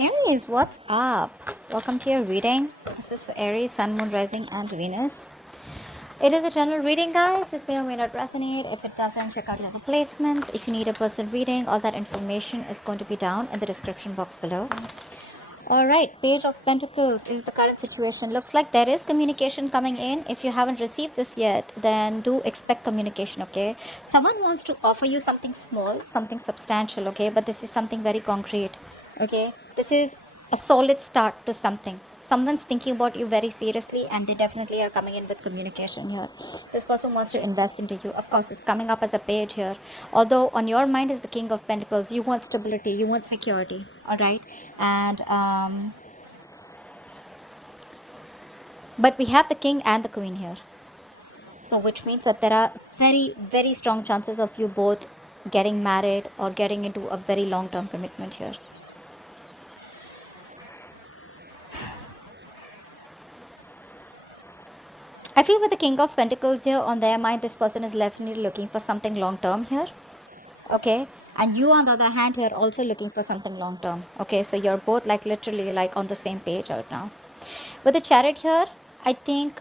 Aries, what's up? Welcome to your reading. This is for Aries, Sun, Moon, Rising, and Venus. It is a general reading, guys. This may or may not resonate. If it doesn't, check out the other placements. If you need a personal reading, all that information is going to be down in the description box below. Alright, Page of Pentacles is the current situation. Looks like there is communication coming in. If you haven't received this yet, then do expect communication, okay? Someone wants to offer you something small, something substantial, okay? But this is something very concrete, okay? This is a solid start to something. Someone's thinking about you very seriously, and they definitely are coming in with communication here. This person wants to invest into you. Of course, it's coming up as a page here. Although on your mind is the King of Pentacles, you want stability, you want security, all right? And but we have the King and the Queen here, so which means that there are very, very strong chances of you both getting married or getting into a very long-term commitment here. I feel with the King of Pentacles here on their mind, this person is definitely looking for something long-term here, okay? And you on the other hand here also looking for something long-term, okay? So you're both like literally like on the same page right now. With the Chariot here, I think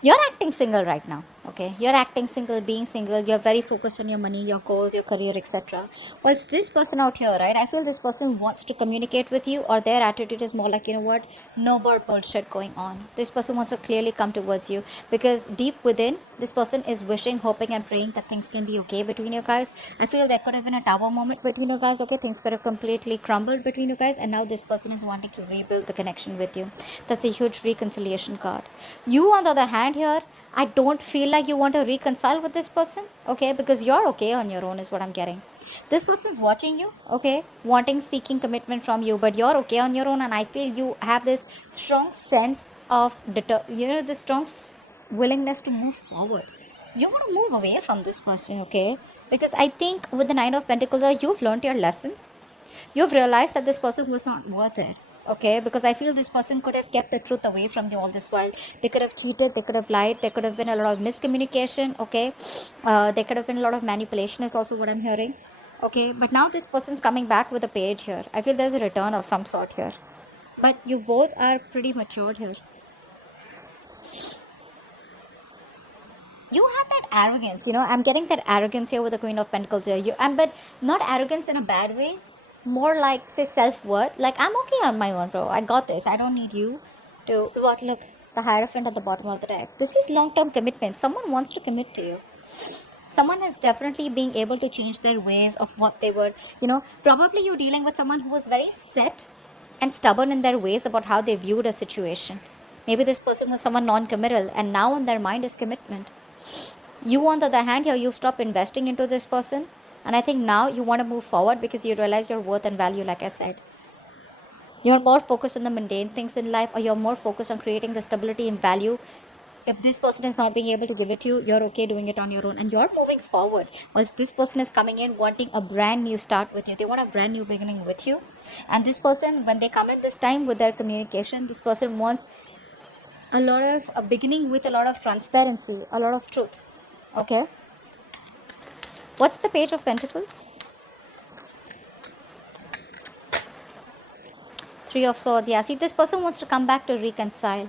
you're acting single right now, okay? You're acting single, being single. You're very focused on your money, your goals, your career, etc. Whilst this person out here, right, I feel this person wants to communicate with you, or their attitude is more like, you know what, no more bullshit going on. This person wants to clearly come towards you, because deep within, this person is wishing, hoping, and praying that things can be okay between you guys. I feel there could have been a tower moment between you guys, okay? Things could have completely crumbled between you guys, and now this person is wanting to rebuild the connection with you. That's a huge reconciliation card. You on the other hand here, I don't feel like you want to reconcile with this person, okay? Because you're okay on your own is what I'm getting. This person is watching you, okay? Wanting, seeking commitment from you, but you're okay on your own, and I feel you have this strong sense of, this strong willingness to move forward. You want to move away from this person, okay? Because I think with the Nine of Pentacles, you've learned your lessons. You've realized that this person was not worth it, okay? Because I feel this person could have kept the truth away from you all this while. They could have cheated, they could have lied, there could have been a lot of miscommunication, okay? There could have been a lot of manipulation is also what I'm hearing, okay? But now this person's coming back with a page here. I feel there's a return of some sort here, but you both are pretty matured here. You have that arrogance, I'm getting that arrogance here with the Queen of Pentacles here. But not arrogance in a bad way, more like, say, self-worth. Like, I'm okay on my own, bro. I got this. I don't need you to what. Look, the Hierophant at the bottom of the deck. This is long-term commitment. Someone wants to commit to you. Someone is definitely being able to change their ways of what they were. Probably you're dealing with someone who was very set and stubborn in their ways about how they viewed a situation. Maybe this person was someone non-committal, and now on their mind is commitment. You on the other hand here, you stop investing into this person, and I think now you want to move forward because you realize your worth and value. Like I said, you're more focused on the mundane things in life, or you're more focused on creating the stability and value. If this person is not being able to give it to you, you're okay doing it on your own, and you're moving forward. Whilst this person is coming in wanting a brand new start with you. They want a brand new beginning with you. And this person, when they come in this time with their communication, this person wants a lot of a beginning with a lot of transparency, a lot of truth, okay? What's the Page of Pentacles? Three of Swords. Yeah, see, this person wants to come back to reconcile.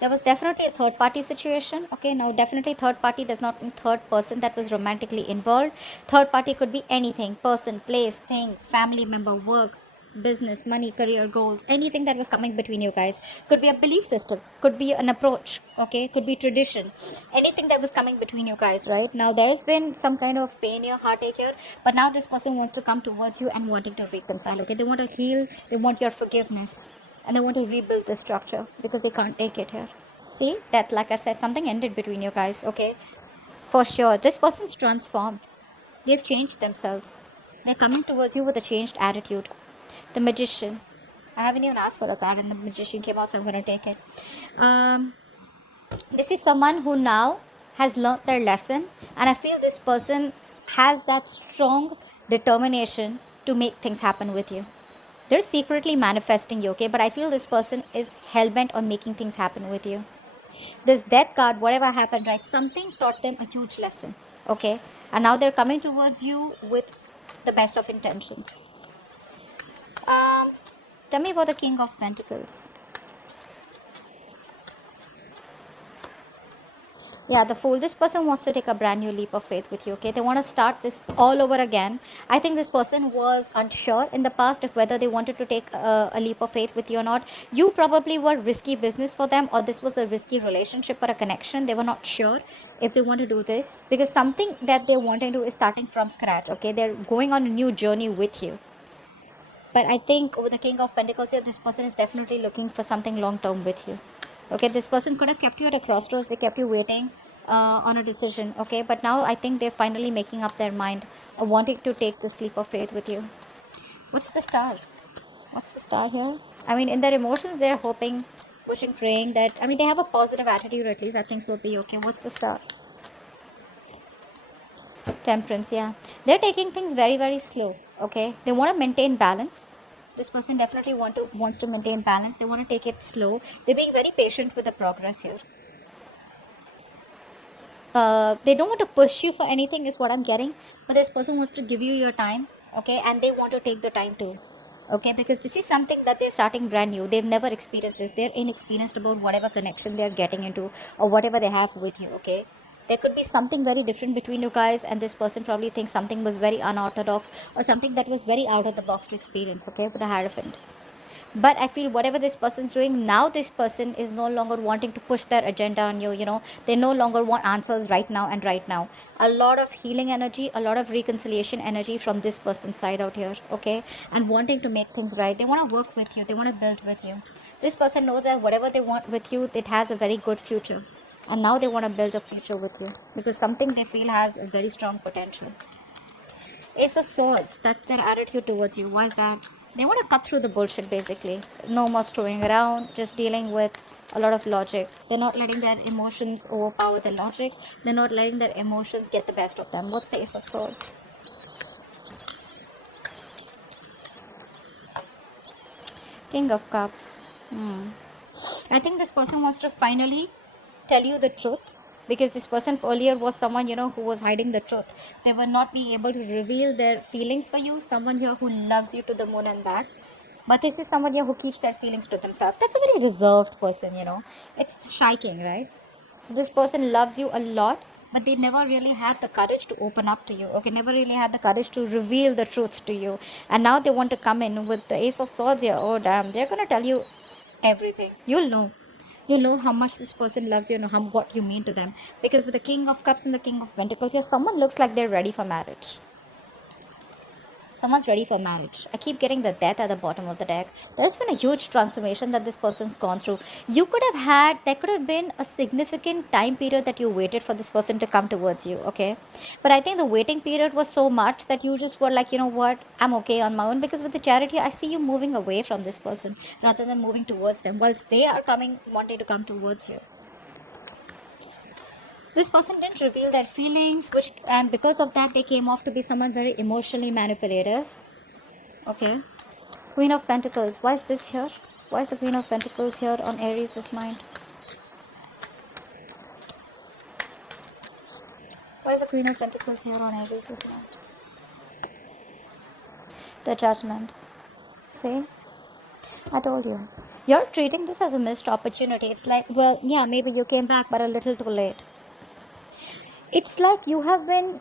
There was definitely a third party situation, okay? Now definitely third party does not mean third person that was romantically involved. Third party could be anything: person, place, thing, family member, work, business, money, career, goals, anything that was coming between you guys. Could be a belief system, could be an approach, okay? Could be tradition, anything that was coming between you guys. Right now there's been some kind of pain here, heartache here, but now this person wants to come towards you and wanting to reconcile, okay? They want to heal, they want your forgiveness, and they want to rebuild the structure because they can't take it here. See that, like I said, something ended between you guys, okay? For sure, this person's transformed. They've changed themselves. They're coming towards you with a changed attitude. The Magician. I haven't even asked for a card, and the Magician came out, so I'm going to take it. This is someone who now has learned their lesson, and I feel this person has that strong determination to make things happen with you. They're secretly manifesting you, okay? But I feel this person is hell-bent on making things happen with you. This death card, whatever happened, right? Something taught them a huge lesson. Okay. And now they're coming towards you with the best of intentions. Tell me about the King of Pentacles. Yeah, the Fool. This person wants to take a brand new leap of faith with you. Okay, they want to start this all over again. I think this person was unsure in the past if whether they wanted to take a leap of faith with you or not. You probably were risky business for them, or this was a risky relationship or a connection. They were not sure if they want to do this, because something that they want to do is starting from scratch. Okay, they're going on a new journey with you. But I think with the King of Pentacles here, this person is definitely looking for something long term with you. Okay, this person could have kept you at a crossroads. They kept you waiting on a decision. Okay, but now I think they're finally making up their mind or wanting to take this leap of faith with you. What's the star? What's the star here? I mean, in their emotions, they're hoping, pushing, praying that, I mean, they have a positive attitude at least, that things will be okay. What's the star? Temperance, yeah. They're taking things very, very slow. Okay, they want to maintain balance. This person definitely wants to maintain balance. They want to take it slow. They're being very patient with the progress here. They don't want to push you for anything, is what I'm getting. But this person wants to give you your time, okay, and they want to take the time too, okay, because this is something that they're starting brand new. They've never experienced this. They're inexperienced about whatever connection they're getting into or whatever they have with you. Okay, there could be something very different between you guys, and this person probably thinks something was very unorthodox or something that was very out of the box to experience. Okay, with the Hierophant. But I feel whatever this person's doing now, this person is no longer wanting to push their agenda on you. You know, they no longer want answers right now and right now. A lot of healing energy, a lot of reconciliation energy from this person's side out here. Okay, and wanting to make things right. They want to work with you, they want to build with you. This person knows that whatever they want with you, it has a very good future, and now they want to build a future with you because something they feel has a very strong potential. Ace of Swords, that's their attitude towards you. Why is that? They want to cut through the bullshit basically. No more screwing around, just dealing with a lot of logic. They're not letting their emotions overpower their logic. They're not letting their emotions get the best of them. What's the Ace of Swords? King of Cups. I think this person wants to finally tell you the truth, because this person earlier was someone, you know, who was hiding the truth. They were not being able to reveal their feelings for you. Someone here who loves you to the moon and back. But this is someone here who keeps their feelings to themselves. That's a very reserved person, you know. It's striking, right? So this person loves you a lot, but they never really had the courage to open up to you. Okay, never really had the courage to reveal the truth to you. And now they want to come in with the Ace of Swords here. Oh damn, they're gonna tell you everything. You'll know how much this person loves you and how what you mean to them, because with the King of Cups and the King of Pentacles here, someone looks like they're ready for marriage. Someone's ready for marriage. I keep getting the Death at the bottom of the deck. There's been a huge transformation that this person's gone through. There could have been a significant time period that you waited for this person to come towards you, okay? But I think the waiting period was so much that you just were like, you know what, I'm okay on my own, because with the Charity, I see you moving away from this person rather than moving towards them, whilst they are wanting to come towards you. This person didn't reveal their feelings, and because of that they came off to be someone very emotionally manipulative. Okay, Queen of Pentacles. Why is this here? Why is the Queen of Pentacles here on Aries' mind? Why is the Queen of Pentacles here on Aries' mind? The Judgment. See, I told you, you're treating this as a missed opportunity. It's like, well, yeah, maybe you came back but a little too late. It's like the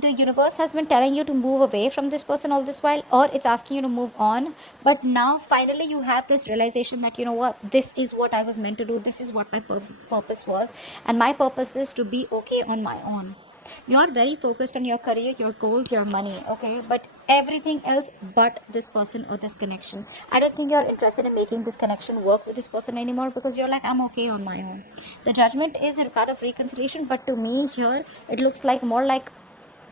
universe has been telling you to move away from this person all this while, or it's asking you to move on. But now finally you have this realization that, you know what, this is what I was meant to do. This is what my purpose was. And my purpose is to be okay on my own. You're very focused on your career, your goals, your money, okay? But everything else but this person or this connection. I don't think you're interested in making this connection work with this person anymore, because you're like, I'm okay on my own. The Judgment is a card of reconciliation, but to me here, it looks like more like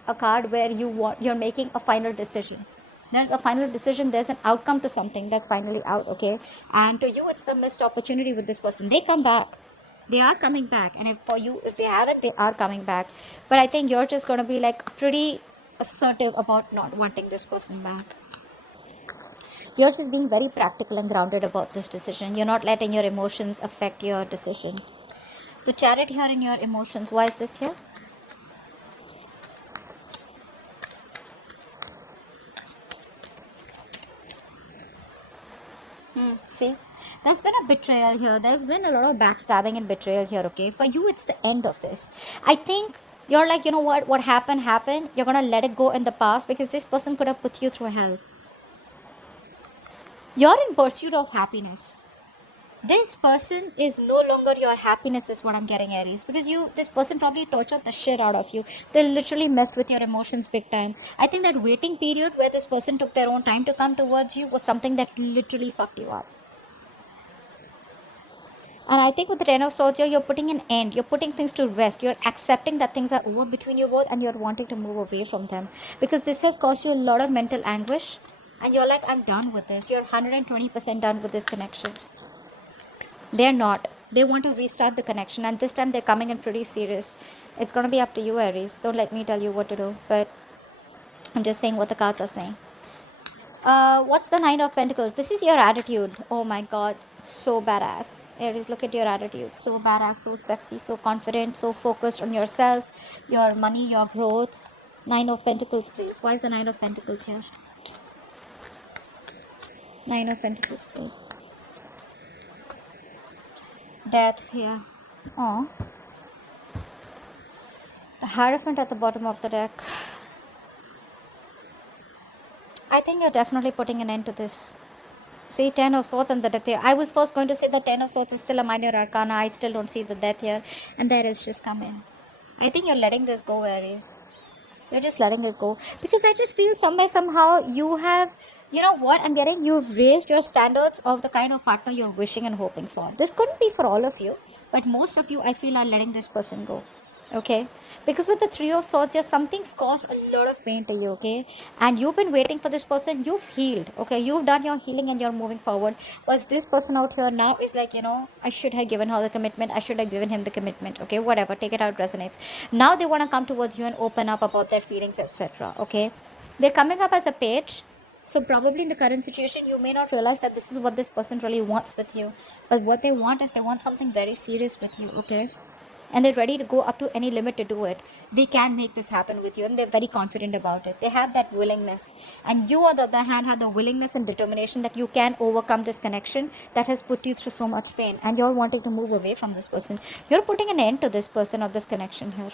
a card where you're making a final decision. There's a final decision, there's an outcome to something that's finally out, okay? And to you, it's the missed opportunity with this person. They come back. They are coming back, and if they haven't, they are coming back. But I think you're just going to be like pretty assertive about not wanting this person back. You're just being very practical and grounded about this decision. You're not letting your emotions affect your decision. The Chariot here in your emotions. Why is this here? See, there's been a betrayal here. There's been a lot of backstabbing and betrayal here, okay? For you, it's the end of this. I think you're like, you know what happened. You're gonna let it go in the past because this person could have put you through hell. You're in pursuit of happiness. This person is no longer your happiness, is what I'm getting, Aries, because this person probably tortured the shit out of you. They literally messed with your emotions big time. I think that waiting period where this person took their own time to come towards you was something that literally fucked you up. And I think with the Ten of Swords here, you're putting an end. You're putting things to rest. You're accepting that things are over between you both and you're wanting to move away from them. Because this has caused you a lot of mental anguish. And you're like, I'm done with this. You're 120% done with this connection. They're not. They want to restart the connection. And this time they're coming in pretty serious. It's going to be up to you, Aries. Don't let me tell you what to do. But I'm just saying what the cards are saying. What's the Nine of Pentacles? This is your attitude. Oh my god. So badass. Aries, look at your attitude. So badass, so sexy, so confident, so focused on yourself, your money, your growth. Nine of Pentacles, please. Why is the Nine of Pentacles here? Nine of Pentacles, please. Death here. Oh. The Hierophant at the bottom of the deck. I think you're definitely putting an end to this. See, Ten of Swords and the Death here. I was first going to say the Ten of Swords is still a minor arcana. I still don't see the Death here. And there is just come in. I think you're letting this go, Aries. You're just letting it go. Because I just feel somehow you have, you know what I'm getting? You've raised your standards of the kind of partner you're wishing and hoping for. This couldn't be for all of you. But most of you, I feel, are letting this person go. Okay, because with the Three of Swords here, something's caused a lot of pain to you, okay, and you've been waiting for this person. You've healed, okay, you've done your healing and you're moving forward. Whilst this person out here now is like, you know, I should have given her the commitment, I should have given him the commitment, okay, whatever, take it how it resonates. Now they want to come towards you and open up about their feelings, etc. Okay, they're coming up as a page. So probably in the current situation, you may not realize that this is what this person really wants with you, but what they want is they want something very serious with you, okay, and they're ready to go up to any limit to do it. They can make this happen with you and they're very confident about it. They have that willingness, and you on the other hand have the willingness and determination that you can overcome this connection that has put you through so much pain, and you're wanting to move away from this person. You're putting an end to this person or this connection here.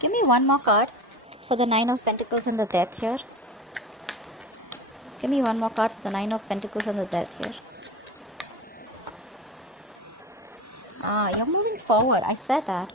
Give me one more card for the Nine of Pentacles and the Death here. Give me one more card for the Nine of Pentacles and the Death here. You're moving forward. I said that.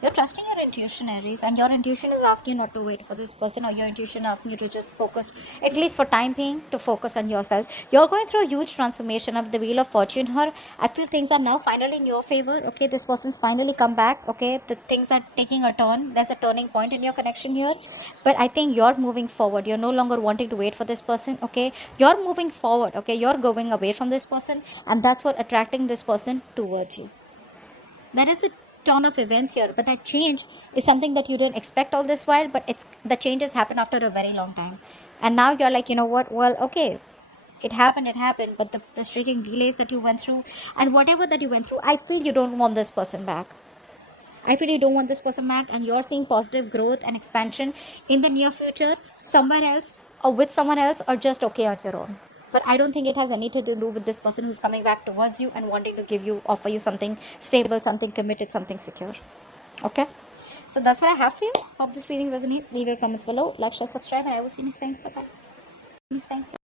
You're trusting your intuition, Aries, and your intuition is asking you not to wait for this person, or your intuition asking you to just focus, at least for time being, to focus on yourself. You're going through a huge transformation of the Wheel of Fortune here. I feel things are now finally in your favor. Okay, this person's finally come back. Okay, the things are taking a turn. There's a turning point in your connection here. But I think you're moving forward. You're no longer wanting to wait for this person. Okay, you're moving forward. Okay, you're going away from this person, and that's what attracting this person towards you. That is the turn of events here, but that change is something that you didn't expect all this while, but it's the changes happen after a very long time, and now you're like, you know what, well, okay, it happened, but the frustrating delays that you went through and whatever that you went through, I feel you don't want this person back. I feel you don't want this person back, and you're seeing positive growth and expansion in the near future somewhere else or with someone else, or just okay on your own. But I don't think it has anything to do with this person who's coming back towards you and wanting to offer you something stable, something committed, something secure. Okay? So that's what I have for you. Hope this reading resonates. Leave your comments below. Like, share, subscribe, and I will see you next time. Bye-bye.